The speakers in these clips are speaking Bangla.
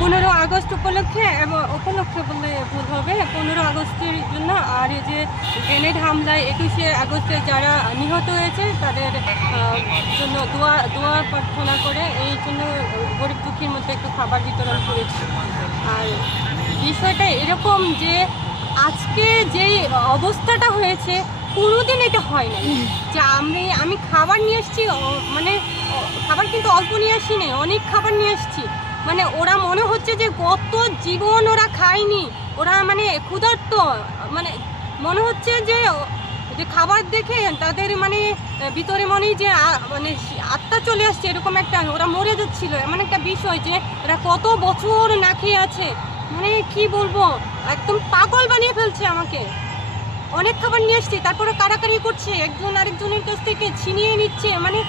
পনেরো আগস্ট উপলক্ষে, এবং, উপলক্ষে বললে ভুল হবে, পনেরো আগস্টের জন্য আর এই যে গ্রেনেড হামলায় একুশে আগস্টে যারা নিহত হয়েছে, তাদের জন্য দোয়া দোয়া প্রার্থনা করে এই জন্য গরিব দুঃখীর মধ্যে একটু খাবার বিতরণ করেছি। আর বিষয়টা এরকম যে আজকে যেই অবস্থাটা হয়েছে, কোনোদিন এটা হয় না যে আমি আমি খাবার নিয়ে এসেছি মানে খাবার কিন্তু অল্প নিয়ে আসিনি, অনেক খাবার নিয়ে এসেছি মানে ওরা মনে হচ্ছে যে কত জীবন ওরা খায়নি। ওরা মানে ক্ষুধার্ত। মানে মনে হচ্ছে যে যে খাবার দেখে তাদের মানে ভিতরে মনে হয় যে মানে আত্মা চলে আসছে, এরকম একটা ওরা মরে যাচ্ছিল। এমন একটা বিষয় যে এরা কত বছর না খেয়ে আছে। মানে কি বলব? একদম পাগল বানিয়ে ফেলছে আমাকে। অনেক খাবার নিয়ে আসছি, তারপরে কারাকারি করছে, একজন আরেকজনের কাছ থেকে ছিনিয়ে নিচ্ছে। মানে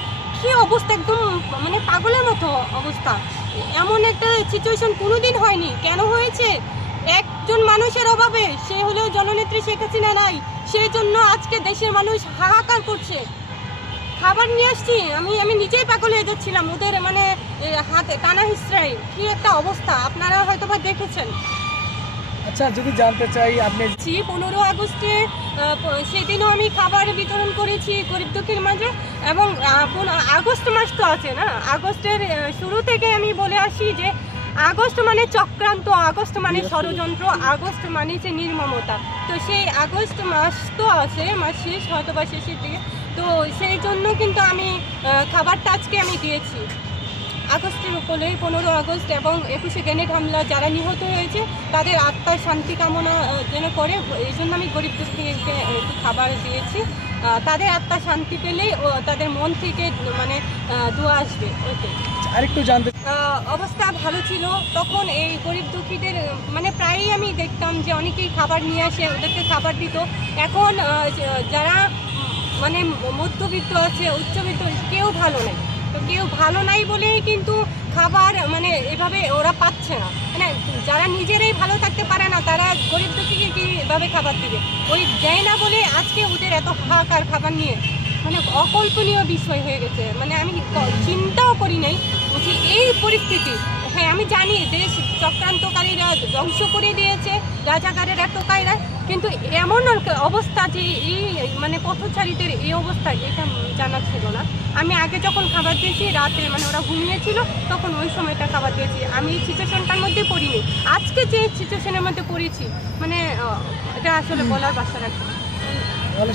কি অবস্থা? একদম মানে পাগলের মতো অবস্থা। এমন একটা সিচুয়েশন কোনোদিন হয়নি। কেন হয়েছে? একজন মানুষের অভাবে সে হলেও জননেত্রী শেখ হাসিনা নাই। সেই জন্য আজকে দেশের মানুষ হাহাকার করছে। খাবার নিয়ে আসছি। আমি আমি নিজেই পাগল হয়ে যাচ্ছিলাম। ওদের মানে হাতে টানা হিসড়াই। কি একটা অবস্থা? আপনারা হয়তো বা দেখেছেন। আচ্ছা যদি জানতে চাই আপনি পনেরো আগস্টে সেদিনও আমি খাবার বিতরণ করেছি গরিব দুঃখের মাঝে। এবং এখন আগস্ট মাস তো আছে না? আগস্টের শুরু থেকে আমি বলে আসি যে আগস্ট মানে চক্রান্ত আগস্ট মানে ষড়যন্ত্র আগস্ট মানে যে নির্মমতা। তো সেই আগস্ট মাস তো আছে মাস শেষ হয়তো বা শেষের দিকে। তো সেই জন্য কিন্তু আমি খাবারটা আজকে আমি দিয়েছি। আগস্টের উপরে পনেরো আগস্ট এবং একুশে গ্রেনেড হামলা যারা নিহত হয়েছে তাদের আত্মার শান্তি কামনা যেন করে। এই জন্য আমি গরিব দুঃখীকে একটু খাবার দিয়েছি। তাদের আত্মা শান্তি পেলেই ও তাদের মন থেকে মানে দোয়া আসবে। আরেকটু জানতে অবস্থা ভালো ছিল। তখন এই গরিব দুঃখীদের মানে প্রায়ই আমি দেখতাম যে অনেকেই খাবার নিয়ে আসে ওদেরকে খাবার দিত। এখন যারা মানে মধ্যবিত্ত আছে উচ্চবিত্ত কেউ ভালো নেই। তো কেউ ভালো নাই বলেই কিন্তু খাবার মানে এভাবে ওরা পাচ্ছে না। মানে যারা নিজেরাই ভালো থাকতে পারে না, তারা গরিব দুঃখীকে কীভাবে খাবার দিবে? ওই দেয় না বলে আজকে ওদের এত হাহাকার খাবার নিয়ে। মানে অকল্পনীয় বিষয় হয়ে গেছে। মানে আমি চিন্তাও করি নাই বলছি এই পরিস্থিতি হ্যাঁ আমি জানি দেশ চক্রান্তকারীরা ধ্বংস করে দিয়েছে রাজাকারেরা টোকাইরা কিন্তু এমন অবস্থা যে এই মানে পথচারীদের এই অবস্থা এটা জানা ছিল না। আমি আগে যখন খাবার দিয়েছি রাতে মানে ওরা ঘুমিয়েছিল তখন ওই সময়টা খাবার দিয়েছি। আমি এই সিচুয়েশনটার মধ্যে পড়িনি। আজকে যে সিচুয়েশনের মধ্যে পড়েছি মানে এটা আসলে বলার বাসা রাখি।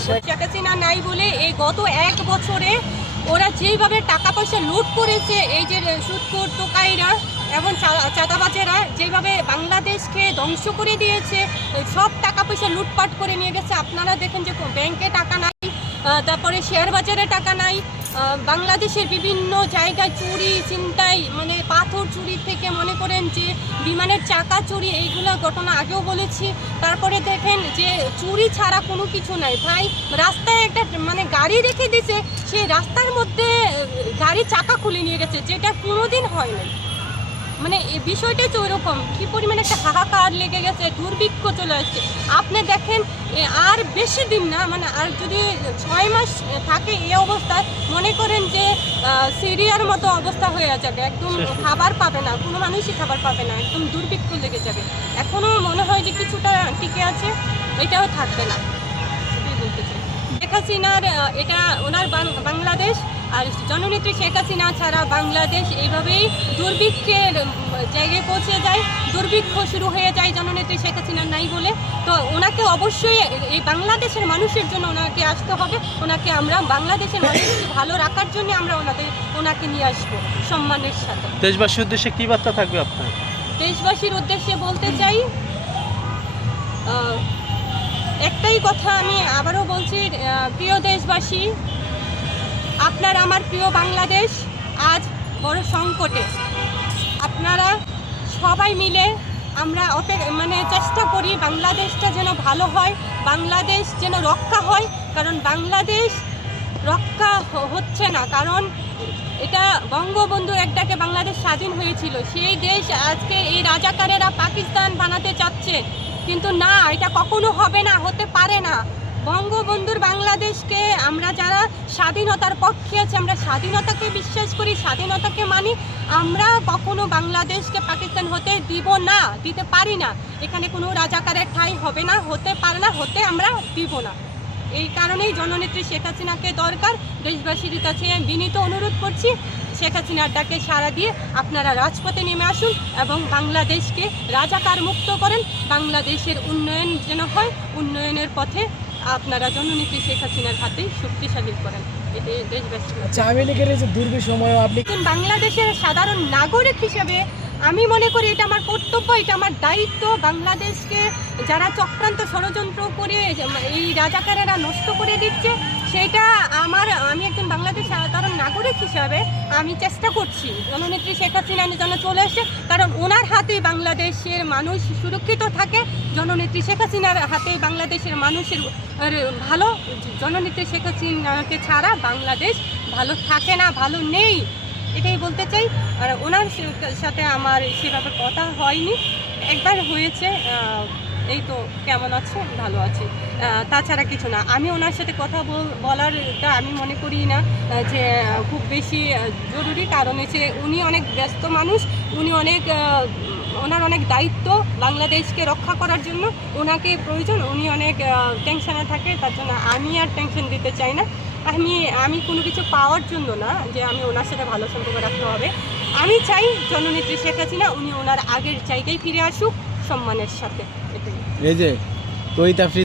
শেখ হাসিনা নাই বলে এই গত এক বছরে ওরা যেইভাবে টাকা পয়সা লুট করেছে এই যে সুদখোর টোকাইরা এবং চাঁদাবাজেরা যেভাবে বাংলাদেশকে ধ্বংস করে দিয়েছে, সব টাকা পয়সা লুটপাট করে নিয়ে গেছে। আপনারা দেখেন যে ব্যাংকে টাকা নাই তারপরে শেয়ার বাজারে টাকা নাই বাংলাদেশের বিভিন্ন জায়গায় চুরি চিন্তাই মানে পাথর চুরি থেকে মনে করেন যে বিমানের চাকা চুরি, এইগুলো ঘটনা আগেও বলেছি। তারপরে দেখেন যে চুরি ছাড়া কোনো কিছু নাই। ভাই, রাস্তায় একটা মানে গাড়ি রেখে দিছে সেই রাস্তার মধ্যে গাড়ির চাকা খুলে নিয়ে গেছে, যেটা কোনোদিন হয় নাই। মানে এই বিষয়টাই তো ওরকম কী পরিমাণে একটা হাহাকার লেগে গেছে দুর্ভিক্ষ চলে আসছে। আপনি দেখেন আর বেশি দিন না মানে আর যদি ছয় মাস থাকে এই অবস্থায় মনে করেন যে সিরিয়ার মতো অবস্থা হয়ে যাবে একদম খাবার পাবে না কোনো মানুষই খাবার পাবে না একদম দুর্ভিক্ষ লেগে যাবে। এখনও মনে হয় যে কিছুটা টিকে আছে এটাও থাকবে না। বলতে চাই। শেখ হাসিনার এটা ওনার বাং- বাংলাদেশ আর জননেত্রী শেখ হাসিনা ছাড়া বাংলাদেশ এইভাবেই দুর্ভিক্ষের জায়গায় পৌঁছে যায় দুর্ভিক্ষ শুরু হয়ে যায় জননেত্রী শেখ হাসিনা নাই বলে। তো ওনাকে অবশ্যই এই বাংলাদেশের মানুষের জন্য ওনাকে আসতে হবে। ওনাকে আমরা বাংলাদেশের মানুষকে ভালো রাখার জন্য আমরা ওনাদের ওনাকে নিয়ে আসব সম্মানের সাথে। দেশবাসীর উদ্দেশ্যে কি বার্তা থাকবে আপনার? দেশবাসীর উদ্দেশ্যে বলতে চাই একটাই কথা আমি আবারও বলছি প্রিয় দেশবাসী আপনার আমার প্রিয় বাংলাদেশ আজ বড় সংকটে। আপনারা সবাই মিলে আমরা অপে মানে চেষ্টা করি বাংলাদেশটা যেন ভালো হয়, বাংলাদেশ যেন রক্ষা হয়, কারণ বাংলাদেশ রক্ষা হচ্ছে না। কারণ এটা বঙ্গবন্ধুর একটাকে বাংলাদেশ স্বাধীন হয়েছিল। সেই দেশ আজকে এই রাজাকারেরা পাকিস্তান বানাতে চাচ্ছে। কিন্তু না, এটা কখনো হবে না, হতে পারে না। বঙ্গবন্ধুর বাংলাদেশকে আমরা যারা স্বাধীনতার পক্ষে আছি, আমরা স্বাধীনতাকে বিশ্বাস করি, স্বাধীনতাকে মানি, আমরা কখনো বাংলাদেশকে পাকিস্তান হতে দিব না, দিতে পারি না। এখানে কোনো রাজাকারের ঠাঁই হবে না, হতে পারে না, হতে আমরা দিব না। এই কারণেই জননেত্রী শেখ হাসিনাকে দরকার। দেশবাসীর কাছে বিনীত অনুরোধ করছি, শেখ হাসিনার ডাকে সাড়া দিয়ে আপনারা রাজপথে নেমে আসুন এবং বাংলাদেশকে রাজাকার মুক্ত করেন। বাংলাদেশের উন্নয়ন যেন হয়, উন্নয়নের পথে আপনারা জননীতি শেখ হাসিনার হাতে শক্তিশালী করেন। আচ্ছা আওয়ামী লীগের যে আপনি বাংলাদেশের সাধারণ নাগরিক হিসেবে আমি মনে করি এটা আমার কর্তব্য এটা আমার দায়িত্ব। বাংলাদেশকে যারা চক্রান্ত ষড়যন্ত্র করে এই রাজাকারেরা নষ্ট করে দিচ্ছে সেটা আমার, আমি একজন বাংলাদেশ সাধারণ নাগরিক হিসাবে আমি চেষ্টা করছি। জননেত্রী শেখ হাসিনা যেন চলে আসে কারণ ওনার হাতে বাংলাদেশের মানুষ সুরক্ষিত থাকে। জননেত্রী শেখ হাসিনার হাতে বাংলাদেশের মানুষের ভালো জননেত্রী শেখ হাসিনাকে ছাড়া বাংলাদেশ ভালো থাকে না, ভালো নেই। এটাই বলতে চাই। আর ওনার সাথে আমার সেভাবে কথা হয়নি। একবার হয়েছে এই তো কেমন আছে? ভালো আছি। তাছাড়া কিছু না। আমি ওনার সাথে কথা বল- বলারটা আমি মনে করি না যে খুব বেশি জরুরি কারণ হচ্ছে উনি অনেক ব্যস্ত মানুষ, উনি অনেক ওনার অনেক দায়িত্ব বাংলাদেশকে রক্ষা করার জন্য। ওনাকে প্রয়োজন, উনি অনেক টেনশনে থাকে, তার জন্য আমি আর টেনশন দিতে চাই না। আমি আমি কোনো কিছু পাওয়ার জন্য না যে আমি ওনার সাথে ভালো সম্পর্ক রাখতে হবে। আমি চাই জননেত্রী শেখ হাসিনা, উনি ওনার আগের জায়গায় ফিরে আসুক সম্মানের সাথে। এই যে তৈত আফ্রিদি